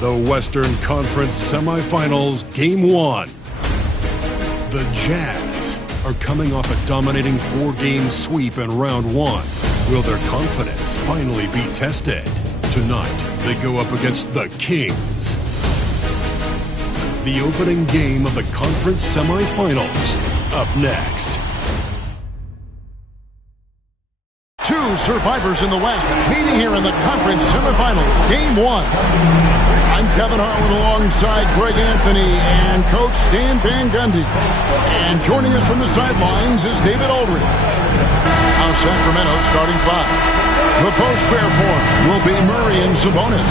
The Western Conference Semifinals, Game 1. The Jazz are coming off a dominating 4-game sweep in Round 1. Will their confidence finally be tested? Tonight, they go up against the Kings. The opening game of the conference semifinals. Up next. Two survivors in the West meeting here in the conference semifinals, Game 1. I'm Kevin Harlan alongside Greg Anthony and Coach Stan Van Gundy. And joining us from the sidelines is David Aldridge. Now Sacramento starting 5. The post-pair form will be Murray and Sabonis.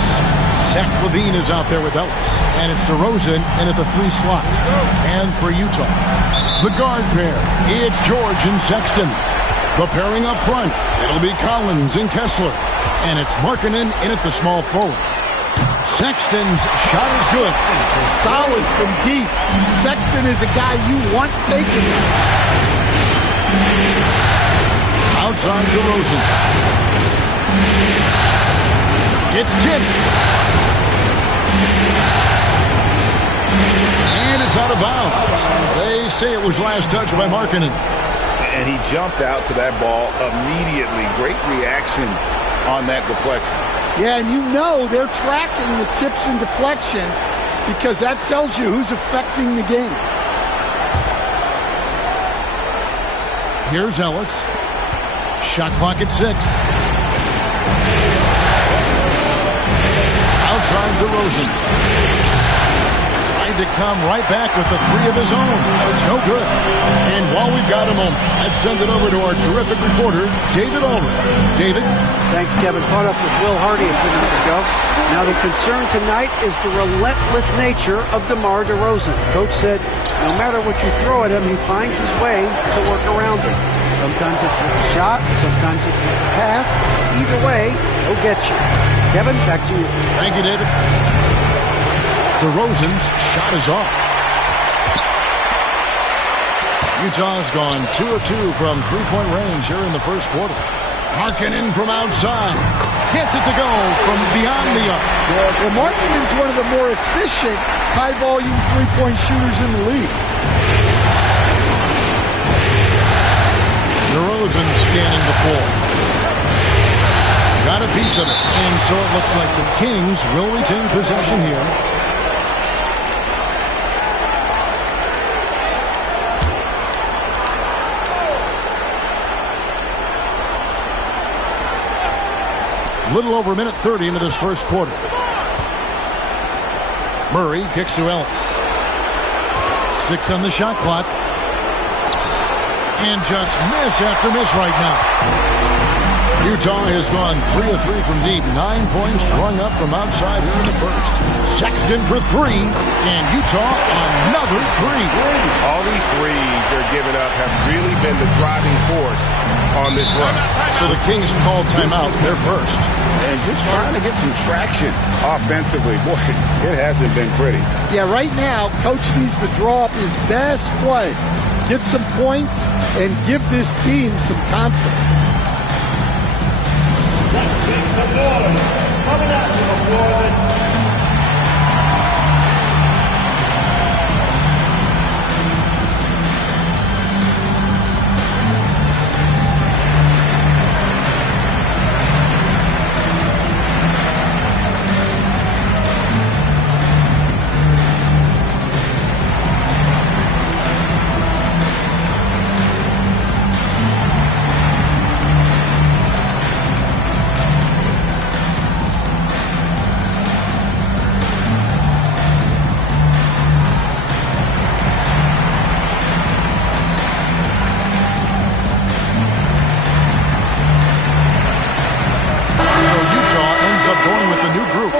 Zach LaVine is out there with Ellis. And it's DeRozan in at the 3 slot. And for Utah, the guard pair, it's George and Sexton. The pairing up front, it'll be Collins and Kessler. And it's Markkanen in at the small forward. Sexton's shot is good. Solid from deep. Sexton is a guy you want taking. Outside DeRozan. It's tipped. And it's out of bounds. They say it was last touched by Markkanen. And he jumped out to that ball immediately. Great reaction on that deflection. Yeah, and you know they're tracking the tips and deflections because that tells you who's affecting the game. Here's Ellis. Shot clock at 6. Outside DeRozan. To come right back with the 3 of his own. It's no good. And while we've got a moment, let's send it over to our terrific reporter, David Aldridge. David? Thanks, Kevin. Caught up with Will Hardy a few minutes ago. Now the concern tonight is the relentless nature of DeMar DeRozan. Coach said no matter what you throw at him, he finds his way to work around it. Sometimes it's with a shot, sometimes it's with a pass. Either way, he'll get you. Kevin, back to you. Thank you, David. DeRozan's shot is off. Utah's gone 2 of 2 from three-point range here in the first quarter. Markkanen from outside. Gets it to go from beyond the arc. Well, Markkanen's one of the more efficient, high-volume three-point shooters in the league. DeRozan scanning the floor. Got a piece of it. And so it looks like the Kings will retain possession here. Little over a minute 30 into this first quarter. Murray kicks to Ellis. 6 on the shot clock. And just miss after miss right now. Utah has gone 3 of 3 from deep. 9 points rung up from outside here in the first. Sexton for 3. And Utah another 3. All these threes they're giving up have really been the driving force on this run. So the Kings call timeout. They're first. And just trying to get some traction offensively. Boy, it hasn't been pretty. Yeah, right now, Coach needs to draw up his best play. Get some points and give this team some confidence. Coming out to the floor. Going with the new group.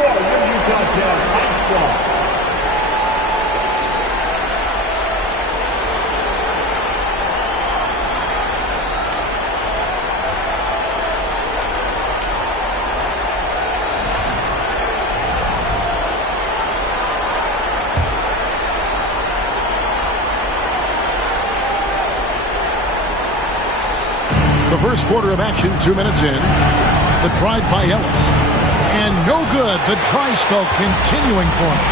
The first quarter of action, 2 minutes in. The drive by Ellis. And no good. The dry spell continuing for him.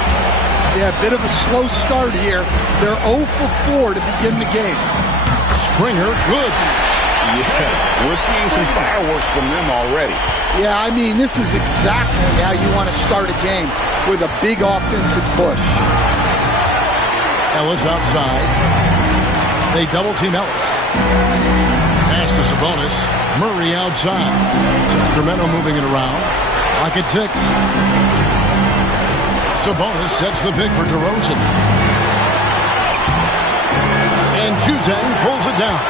Yeah, a bit of a slow start here. They're 0 for 4 to begin the game. Springer, good. Yeah, we're seeing some fireworks from them already. Yeah, I mean, this is exactly how you want to start a game, with a big offensive push. Ellis outside. They double-team Ellis. Pass to Sabonis. Murray outside. Sacramento moving it around. Lock at 6. Sabonis sets the pick for DeRozan. And Juzang pulls it down.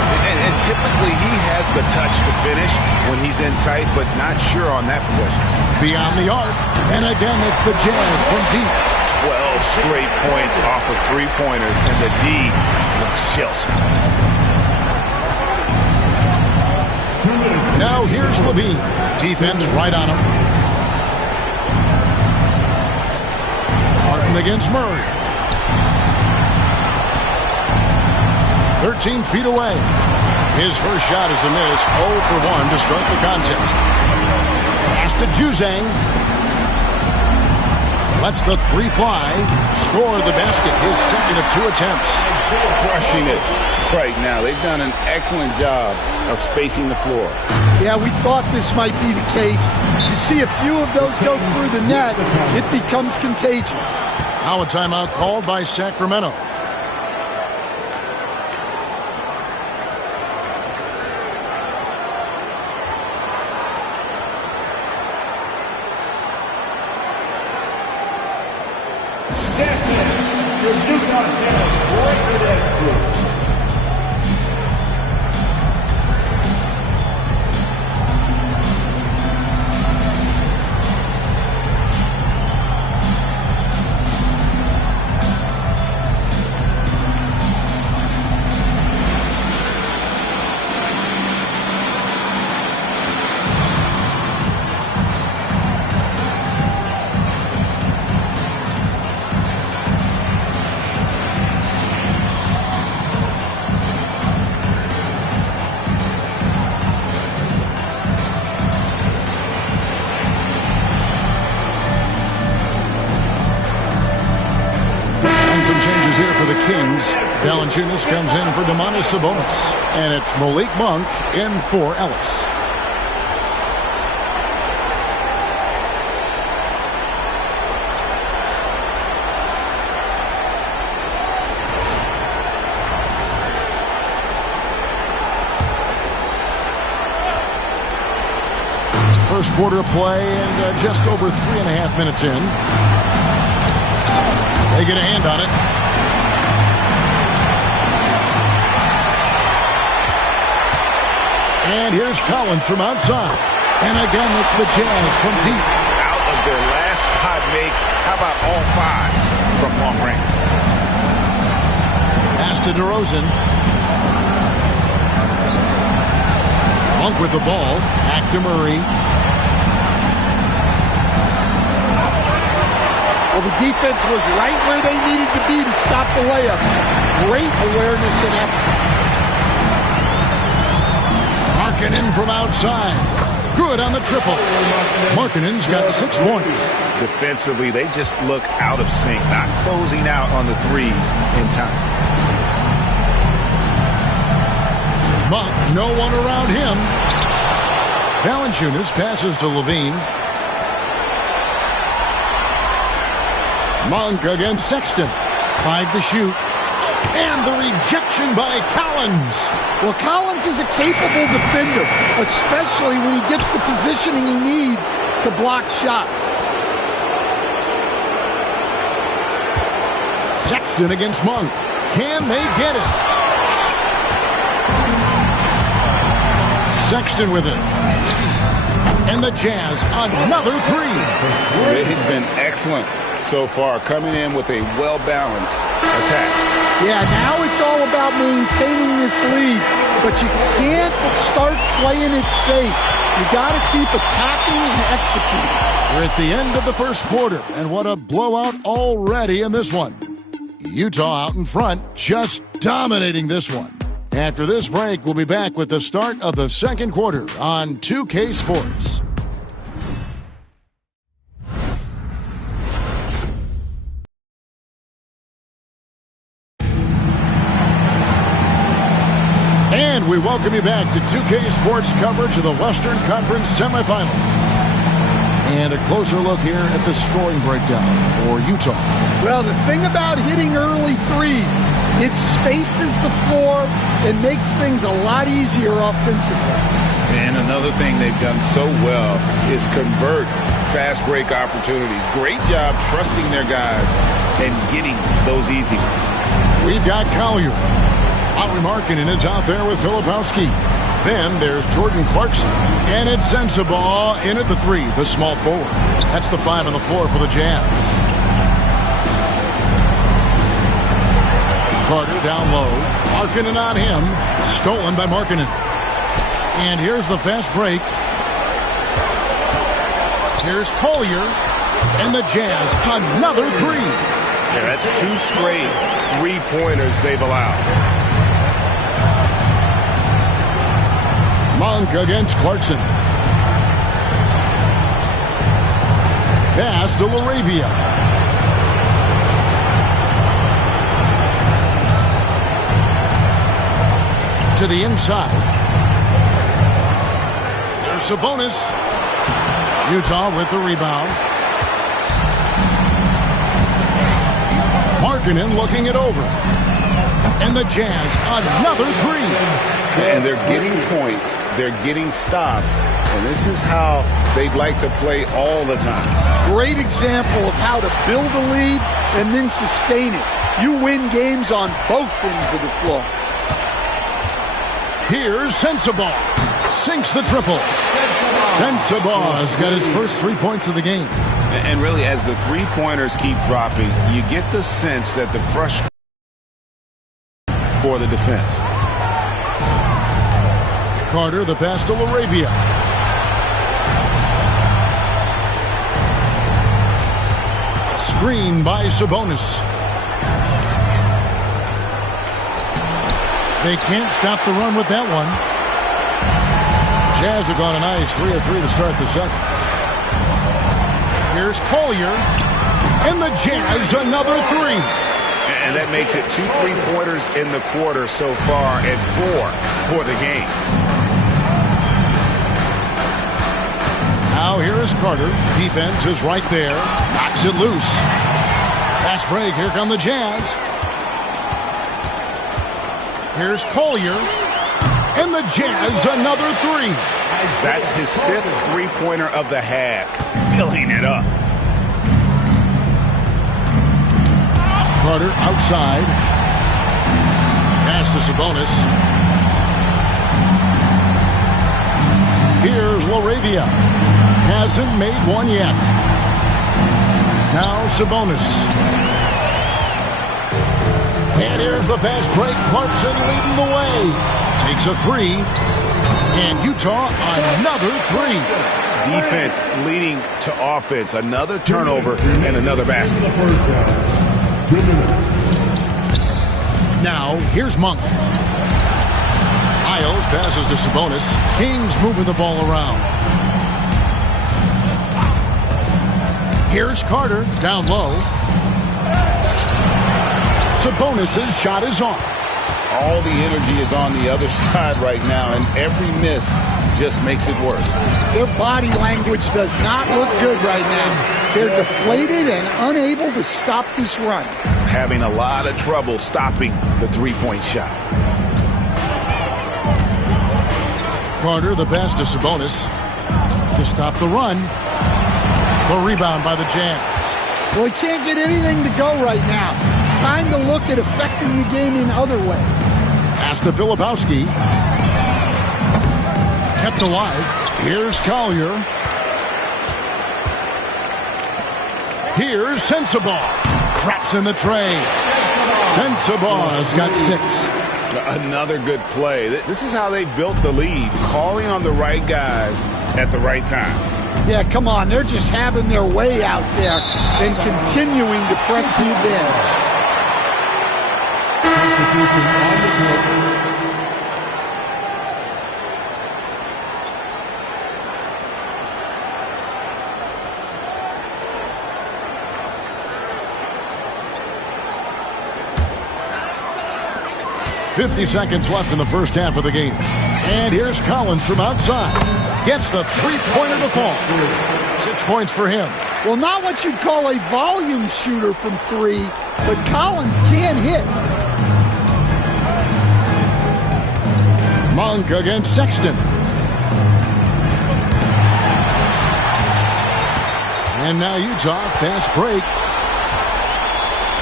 And typically he has the touch to finish when he's in tight, but not sure on that possession. Beyond the arc. And again, it's the Jazz from deep. 12 straight points off of three-pointers, and the D looks shell-shocked. Now here's Levine. Defense right on him. Martin against Murray. 13 feet away. His first shot is a miss. 0 for 1 to start the contest. Pass to Juzang. Lets the three fly. Score the basket. His second of 2 attempts. Crushing it right now. They've done an excellent job of spacing the floor. Yeah, we thought this might be the case. You see a few of those go through the net, it becomes contagious. Now a timeout called by Sacramento. Some changes here for the Kings. Valanciunas comes in for Domantas Sabonis. And it's Malik Monk in for Ellis. First quarter of play and just over 3.5 minutes in. They get a hand on it. And here's Collins from outside. And again, it's the Jazz from deep. Out of their last 5 makes, how about all 5 from long range? Pass to DeRozan. Monk with the ball. Back to Murray. Well, the defense was right where they needed to be to stop the layup. Great awareness and effort. Markkanen from outside. Good on the triple. Markkanen's got 6 points. Defensively, they just look out of sync, not closing out on the threes in time. Monk, no one around him. Valanciunas passes to Levine. Monk against Sexton. 5 to shoot. And the rejection by Collins. Well, Collins is a capable defender, especially when he gets the positioning he needs to block shots. Sexton against Monk. Can they get it? Sexton with it. And the Jazz, another 3. They've been excellent so far, coming in with a well-balanced attack. Yeah, now it's all about maintaining this lead, but you can't start playing it safe. You got to keep attacking and executing. We're at the end of the first quarter, and what a blowout already in this one. Utah out in front, just dominating this one. After this break, we'll be back with the start of the second quarter on 2K Sports. And we welcome you back to 2K Sports coverage of the Western Conference Semifinals. And a closer look here at the scoring breakdown for Utah. Well, the thing about hitting early threes, it spaces the floor and makes things a lot easier offensively. And another thing they've done so well is convert fast break opportunities. Great job trusting their guys and getting those easy ones. We've got Collier. Lauri Markkanen is out there with Filipowski. Then there's Jordan Clarkson. And it's Sensabaugh in at the 3, the small forward. That's the 5 on the floor for the Jazz. Carter down low. Markkanen on him. Stolen by Markkanen. And here's the fast break. Here's Collier. And the Jazz, another 3. Yeah, that's 2 straight three-pointers they've allowed. Monk against Clarkson. Pass to Laravia. To the inside. There's Sabonis. Utah with the rebound. Markkanen looking it over. And the Jazz, another 3. And they're getting points. They're getting stops. And this is how they'd like to play all the time. Great example of how to build a lead and then sustain it. You win games on both ends of the floor. Here's Sensabaugh. Sinks the triple. Sensabaugh's got his first 3 points of the game. And really, as the three-pointers keep dropping, you get the sense that the frustration for the defense. Carter, the pass to Laravia. Screen by Sabonis. They can't stop the run with that one. Jazz have gone a nice 3 of 3 to start the second. Here's Collier. And the Jazz, another 3. And that makes it 2 3-pointers in the quarter so far and 4 for the game. Now here is Carter. Defense is right there. Knocks it loose. Fast break. Here come the Jazz. Here's Collier. And the Jazz, another 3. That's his 5th three-pointer of the half. Filling it up. Carter outside. Pass to Sabonis. Here's Laravia. Hasn't made one yet. Now Sabonis. And here's the fast break. Clarkson leading the way. Takes a 3. And Utah another 3. Defense leading to offense. Another turnover and another basket. Now here's Monk. Isles passes to Sabonis. Kings moving the ball around. Here's Carter down low. Sabonis' shot is off. All the energy is on the other side right now, and every miss just makes it worse. Their body language does not look good right now. They're deflated and unable to stop this run. Having a lot of trouble stopping the three-point shot. Carter, the pass to Sabonis to stop the run. The rebound by the Jazz. Well, he can't get anything to go right now. It's time to look at affecting the game in other ways. Pass to Filipowski. Kept alive. Here's Collier. Here's Sensabaugh. Craps in the tray. Sensabaugh's got 6. Another good play. This is how they built the lead, calling on the right guys at the right time. Yeah, come on. They're just having their way out there and continuing to press the advantage. 50 seconds left in the first half of the game. And here's Collins from outside. Gets the three-pointer to fall. 6 points for him. Well, not what you'd call a volume shooter from three, but Collins can hit. Monk against Sexton. And now Utah, fast break.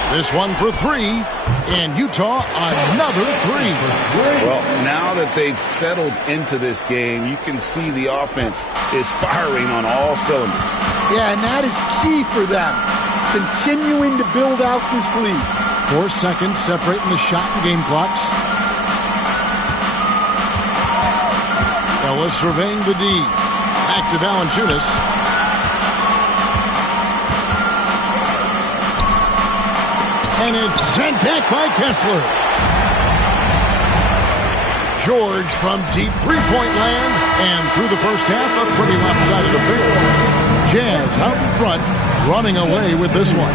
This one for three, and Utah another three. Well, now that they've settled into this game, you can see the offense is firing on all cylinders. Yeah, and that is key for them, continuing to build out this lead. 4 seconds separating the shot and game clocks. Ellis surveying the D. Back to Valanciunas. And it's sent back by Kessler. George from deep three-point land. And through the first half, a pretty lopsided affair. Jazz out in front, running away with this one.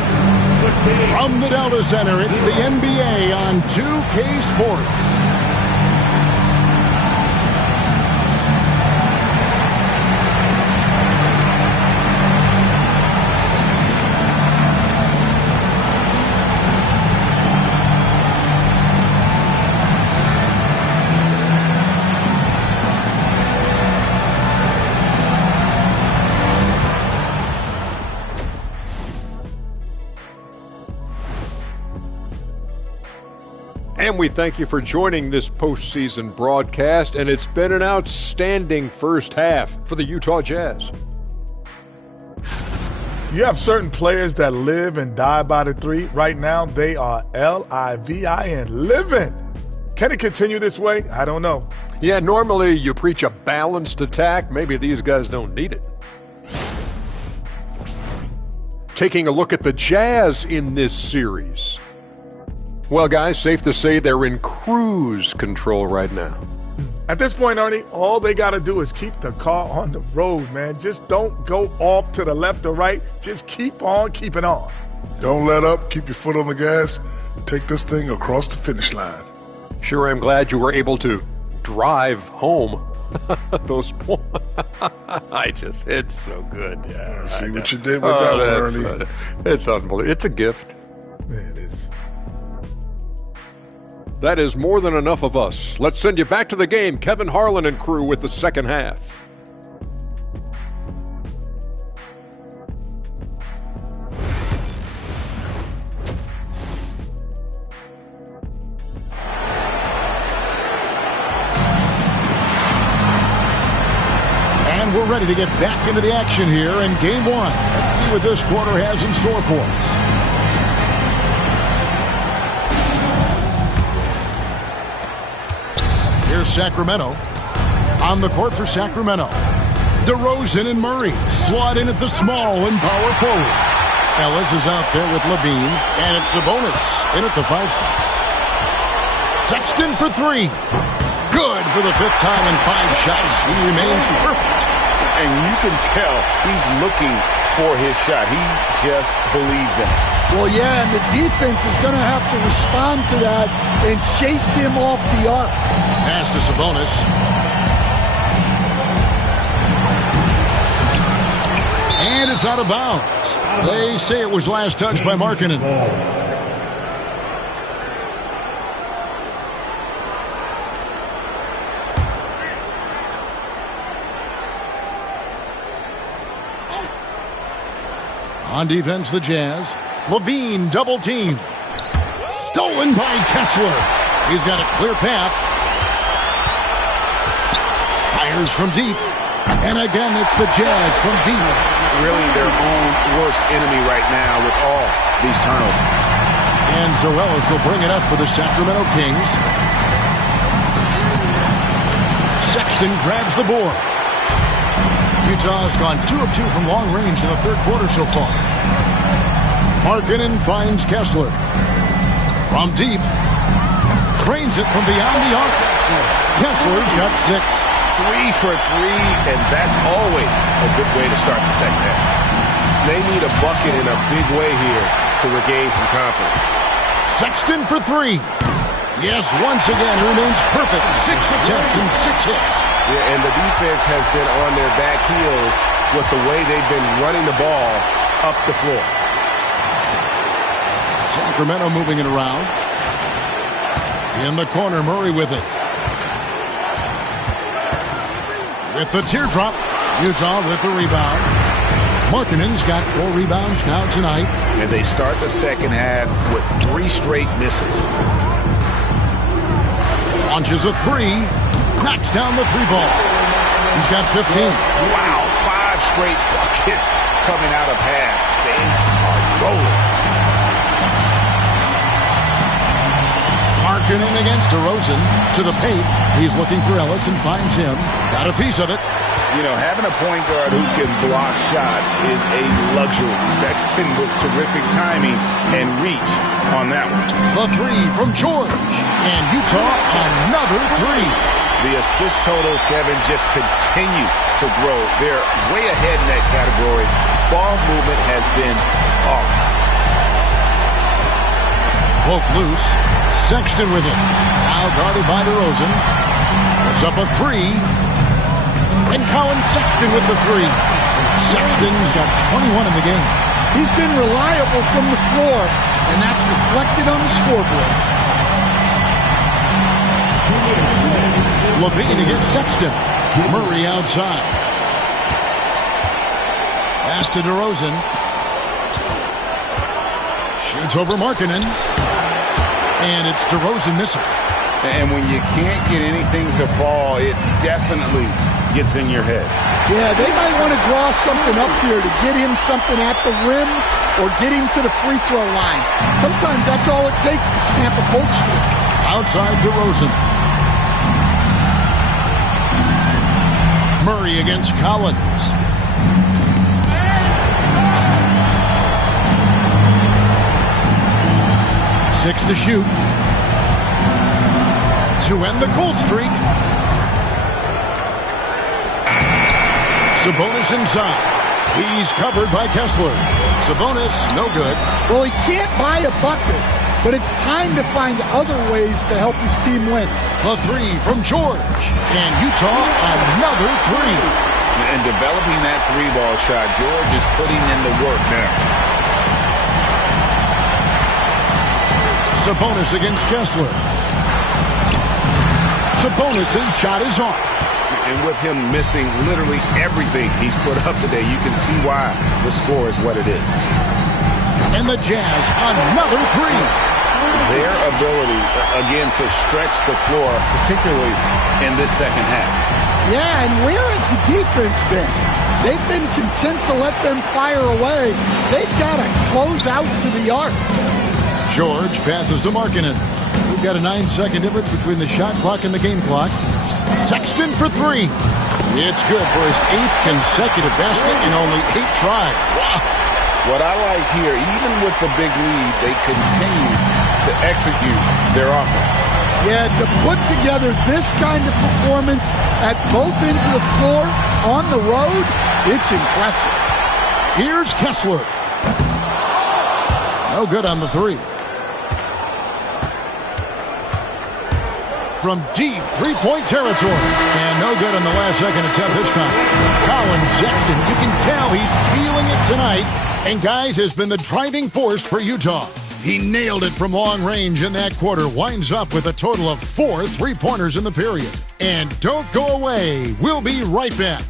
From the Delta Center, it's the NBA on 2K Sports. And we thank you for joining this postseason broadcast, and it's been an outstanding first half for the Utah Jazz. You have certain players that live and die by the three. Right now, they are L-I-V-I-N, living. Can it continue this way? I don't know. Yeah, normally you preach a balanced attack. Maybe these guys don't need it. Taking a look at the Jazz in this series. Well, guys, safe to say they're in cruise control right now. At this point, Ernie, all they got to do is keep the car on the road, man. Just don't go off to the left or right. Just keep on keeping on. Don't let up. Keep your foot on the gas. Take this thing across the finish line. Sure, I'm glad you were able to drive home those points. It's so good. Yeah, see what you did with that one, Ernie. It's unbelievable. It's a gift. Yeah, it is. That is more than enough of us. Let's send you back to the game. Kevin Harlan and crew with the second half. And we're ready to get back into the action here in game one. Let's see what this quarter has in store for us. Here's Sacramento. On the court for Sacramento. DeRozan and Murray slot in at the small and power forward. Ellis is out there with Levine, and it's Sabonis in at the 5 spot. Sexton for three. Good for the 5th time in 5 shots. He remains perfect. And you can tell he's looking for his shot. He just believes in it. Well, yeah, and the defense is going to have to respond to that and chase him off the arc. Pass to Sabonis. And it's out of bounds. They say it was last touched by Markkanen. On defense, the Jazz. Levine double team. Stolen by Kessler. He's got a clear path. Fires from deep. And again, it's the Jazz from deep. Really their own worst enemy right now with all these turnovers. And Ellis will bring it up for the Sacramento Kings. Sexton grabs the board. Utah has gone 2 of 2 from long range in the third quarter so far. Markkanen finds Kessler. From deep. Trains it from beyond the arc. Kessler's got 6. 3 for 3, and that's always a good way to start the second half. They need a bucket in a big way here to regain some confidence. Sexton for 3. Yes, once again, he remains perfect. 6 attempts and 6 hits. Yeah, and the defense has been on their back heels with the way they've been running the ball up the floor. Sacramento moving it around. In the corner, Murray with it. With the teardrop, Utah with the rebound. Markkanen's got 4 rebounds now tonight. And they start the second half with 3 straight misses. Launches a 3. Knocks down the 3 ball. He's got 15. Wow, 5 straight buckets coming out of half. They are rolling. Markkanen against DeRozan to the paint. He's looking for Ellis and finds him. Got a piece of it. You know, having a point guard who can block shots is a luxury. Sexton with terrific timing and reach on that one. The 3 from George. And Utah, another 3. The assist totals, Kevin, just continue to grow. They're way ahead in that category. Ball movement has been flawless. Cloak loose. Sexton with it. Now guarded by DeRozan. Puts up a 3. And Colin Sexton with the 3. Sexton's got 21 in the game. He's been reliable from the floor, and that's reflected on the scoreboard. Levine against Sexton. Murray outside. Pass to DeRozan. Shoots over Markkanen. And it's DeRozan missing. And when you can't get anything to fall, it definitely gets in your head. Yeah, they might want to draw something up here to get him something at the rim or get him to the free throw line. Sometimes that's all it takes to snap a cold streak. Outside DeRozan. Murray against Collins. Six to shoot. To end the cold streak. Sabonis inside. He's covered by Kessler. Sabonis, no good. Well, he can't buy a bucket, but it's time to find other ways to help his team win. The 3 from George. And Utah, another 3. And developing that 3-ball shot, George is putting in the work now. Sabonis against Kessler. Sabonis' shot is off. And with him missing literally everything he's put up today, you can see why the score is what it is. And the Jazz, another 3. Their ability, again, to stretch the floor, particularly in this second half. Yeah, and where has the defense been? They've been content to let them fire away. They've got to close out to the arc. George passes to Markkanen. We've got a 9-second difference between the shot clock and the game clock. Sexton for 3. It's good for his 8th consecutive basket in only 8 tries. Wow. What I like here, even with the big lead, they continue to execute their offense. Yeah, to put together this kind of performance at both ends of the floor on the road, it's impressive. Here's Kessler. No good on the 3. From deep three-point territory. And no good on the last second attempt this time. Colin Sexton, you can tell he's feeling it tonight. And guys, has been the driving force for Utah. He nailed it from long range in that quarter. Winds up with a total of 4 3-pointers in the period. And don't go away. We'll be right back.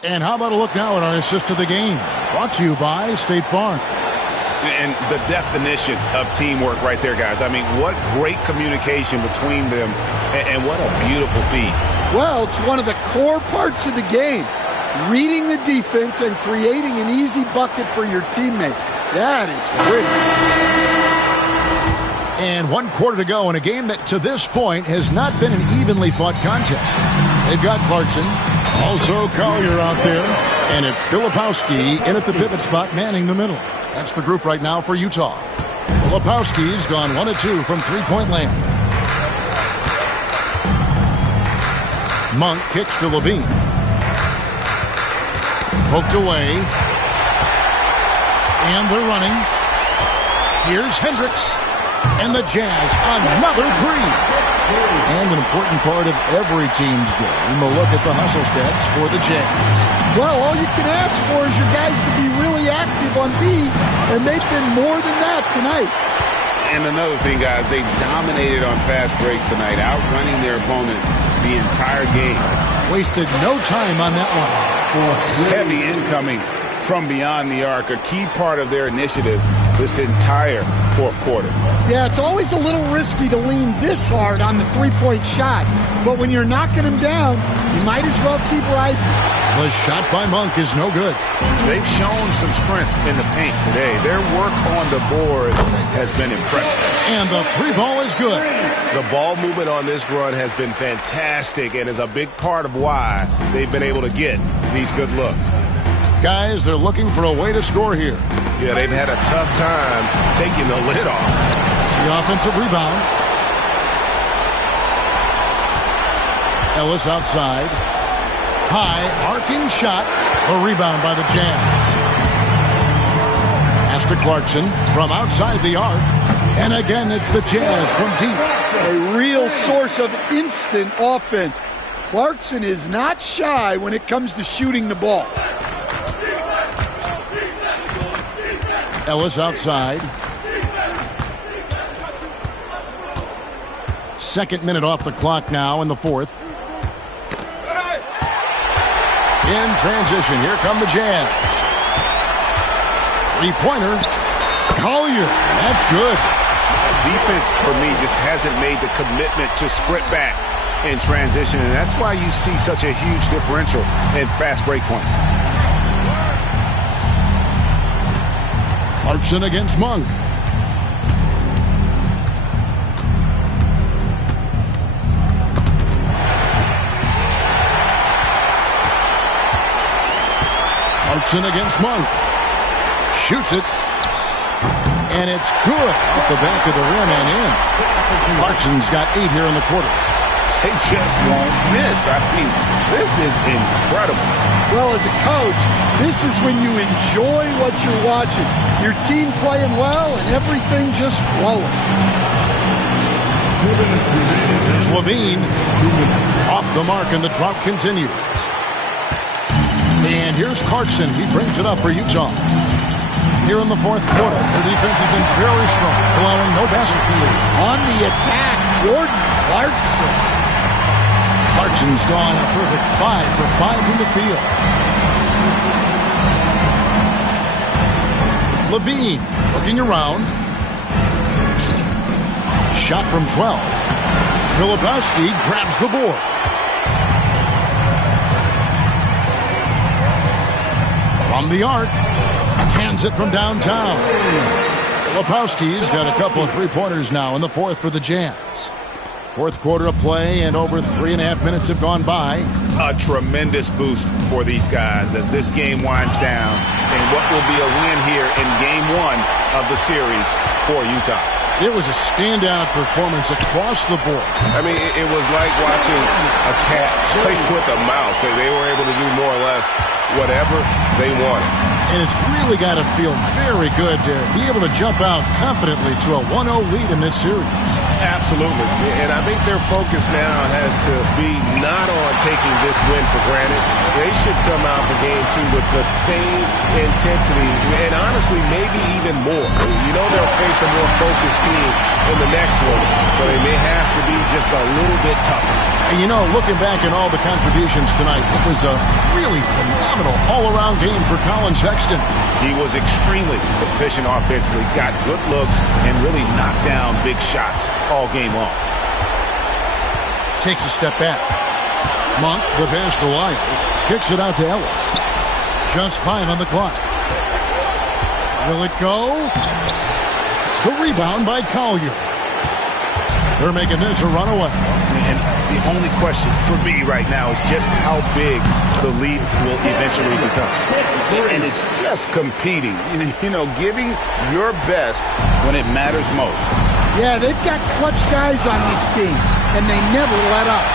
And how about a look now at our assist to the game? Brought to you by State Farm. And the definition of teamwork right there, guys. I mean, what great communication between them, and what a beautiful feed. Well, it's one of the core parts of the game. Reading the defense and creating an easy bucket for your teammate. That is pretty. And 1 quarter to go in a game that to this point has not been an evenly fought contest. They've got Clarkson, also Collier out there, and it's Filipowski in at the pivot spot manning the middle. That's the group right now for Utah. Filipowski's gone 1 of 2 from three-point land. Monk kicks to Levine. Poked away. And they're running. Here's Hendricks. And the Jazz, another three. And an important part of every team's game, a look at the hustle stats for the Jazz. Well, all you can ask for is your guys to be really active on D, and they've been more than that tonight. And another thing, guys, they dominated on fast breaks tonight, outrunning their opponent the entire game. Wasted no time on that one. Heavy incoming from beyond the arc, a key part of their initiative this entire fourth quarter. Yeah, it's always a little risky to lean this hard on the three-point shot, but when you're knocking them down, you might as well keep riding. The shot by Monk is no good. They've shown some strength in the paint today. Their work on the board has been impressive. And the three ball is good. The ball movement on this run has been fantastic and is a big part of why they've been able to get these good looks. Guys, they're looking for a way to score here. Yeah, they've had a tough time taking the lid off. The offensive rebound. Ellis outside. High, arcing shot. A rebound by the Jazz. Pass to Clarkson from outside the arc. And again, it's the Jazz from deep. A real source of instant offense. Clarkson is not shy when it comes to shooting the ball. Ellis outside. Second minute off the clock now in the fourth. In transition, here come the Jazz. Three-pointer. Collier. That's good. Defense, for me, just hasn't made the commitment to sprint back in transition, and that's why you see such a huge differential in fast break points. Clarkson against Monk. Clarkson against Monk. Shoots it. And it's good off the back of the rim and in. Clarkson's got 8 here in the quarter. They just won't miss. I mean, this is incredible. Well, as a coach, this is when you enjoy what you're watching. Your team playing well and everything just flowing. There's Levine. Off the mark and the drought continues. And here's Clarkson. He brings it up for Utah. Here in the fourth quarter, their defense has been very strong, allowing no baskets. On the attack, Jordan Clarkson. Clarkson's gone a perfect 5 for 5 from the field. Levine looking around. Shot from 12. Filipowski grabs the board. From the arc. Hands it from downtown. Filipowski's got a couple of three-pointers now in the fourth for the Jazz. Fourth quarter of play and over 3.5 minutes have gone by. A tremendous boost for these guys as this game winds down and what will be a win here in game 1 of the series for Utah. It was a standout performance across the board. I mean, it was like watching a cat play with a mouse. They were able to do more or less whatever they wanted. And it's really got to feel very good to be able to jump out confidently to a 1-0 lead in this series. Absolutely. And I think their focus now has to be not on taking this win for granted. They should come out for game 2 with the same intensity and honestly maybe even more. You know they'll face a more focused team in the next one, so they may have to be just a little bit tougher. And you know, looking back at all the contributions tonight, it was a really phenomenal all-around game for Colin Sexton. He was extremely efficient offensively, got good looks, and really knocked down big shots all game long. Takes a step back. Monk, the pass to Lyles, kicks it out to Ellis. Just 5 on the clock. Will it go? The rebound by Collier. They're making this a runaway. And the only question for me right now is just how big the lead will eventually become. And it's just competing, giving your best when it matters most. Yeah, they've got clutch guys on this team, and they never let up.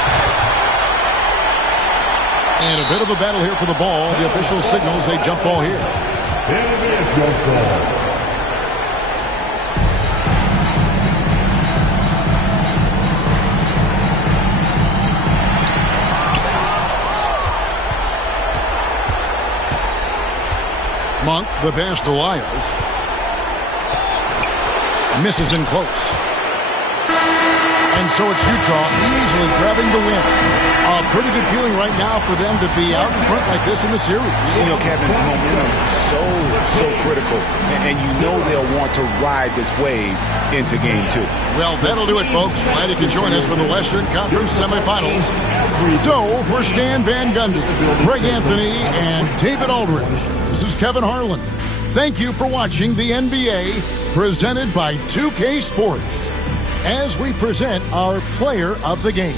And a bit of a battle here for the ball. The official signals a jump ball here. Monk, the pass to Lyles. Misses in close. And so it's Utah easily grabbing the win. A pretty good feeling right now for them to be out in front like this in the series. Kevin, momentum so critical. And they'll want to ride this wave into game 2. Well, that'll do it, folks. Glad you could join us for the Western Conference Semifinals. So, for Stan Van Gundy, Greg Anthony, and David Aldridge, this is Kevin Harlan. Thank you for watching the NBA, presented by 2K Sports, as we present our player of the game.